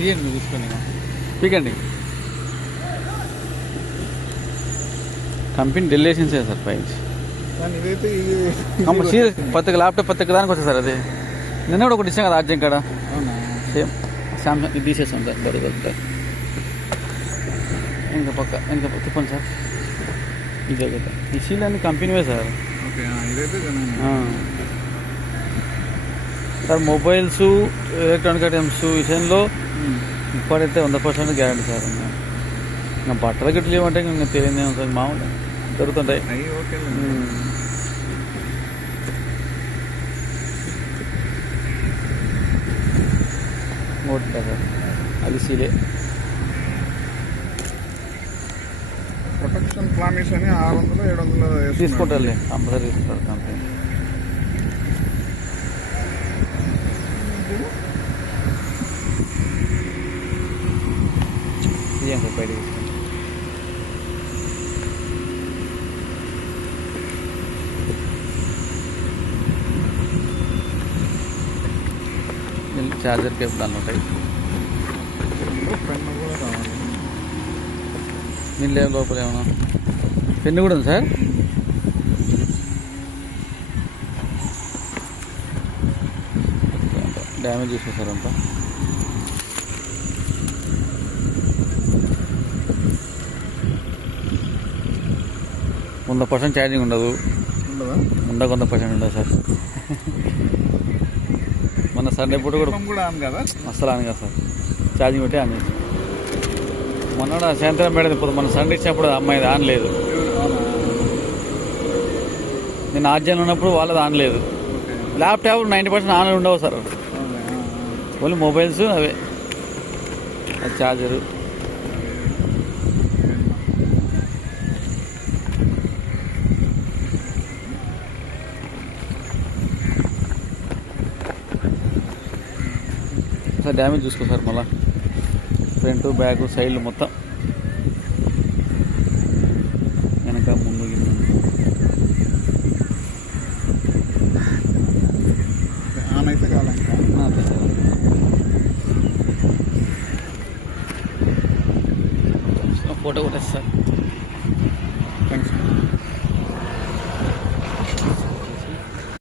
తీయండి మీరు తీసుకొని పీకండి. కంపెనీ డెలివేషన్సే సార్ ఫైల్స్. ఇదైతే సీరియస్ పత్రిక ల్యాప్టాప్ పత్రిక దానికి వస్తుంది సార్. అది నిన్న కూడా ఒకటి ఇచ్చాం కదా అర్జెంట్ కాడ. సేమ్ సామ్సంగ్ ఇది తీసేసాం సార్. దొరుకుతుంది ఇంకా పక్క తిప్పండి సార్. ఇదే కదా ఈ సీల్ అన్ని కంపెనీవే sir. Sir mobiles electronic items విషయంలో ఇప్పుడైతే 100% గ్యారంటీ సార్. ఇంకా బట్టలు గిట్లు లేవంటే ఇంకా తెలియదే సార్. మామూలు దొరుకుతుంటాయి. Okay sir. అది సీలే. ప్రొటెక్షన్ ప్రామిస్ అని 600-700 తీసుకుంటారులే. కంపల్సరీ తీసుకుంటారు కంపెనీ. ఇదేం సార్ బయట తీసుకుంటాం. చార్జర్ కేబుల్ దాన్ని ఉంటాయి. పెన్ను కూడా కావాలి. దీనిలో లోపల ఏమన్నా పెన్ను కూడా ఉంది సార్. డ్యామేజ్ చేసేసారు అంతా. %100% ఛార్జింగ్ ఉండదు. 100% ఉండదు సార్. మన సండే పూట కూడా అస్సలు ఆన్ కదా సార్. ఛార్జింగ్ పెట్టి ఆన్ చేసి మొన్న సాయంత్రం పెడదు. ఇప్పుడు మన సండే ఇచ్చినప్పుడు అమ్మాయిది ఆన్ లేదు. నేను ఆర్జన్ ఉన్నప్పుడు వాళ్ళది ఆన్ లేదు. ల్యాప్టాప్ 90% ఆన్ ఉండవు సార్. ఓన్లీ మొబైల్స్ అవే. అది ఛార్జరు. సార్ డ్యామేజ్ చూసుకో సార్. మళ్ళీ ఫ్రంట్ బ్యాక్ సైడ్లు మొత్తం వెనక ముందు అయితే కావాలి. ఫోటో కొట్టేసి సార్.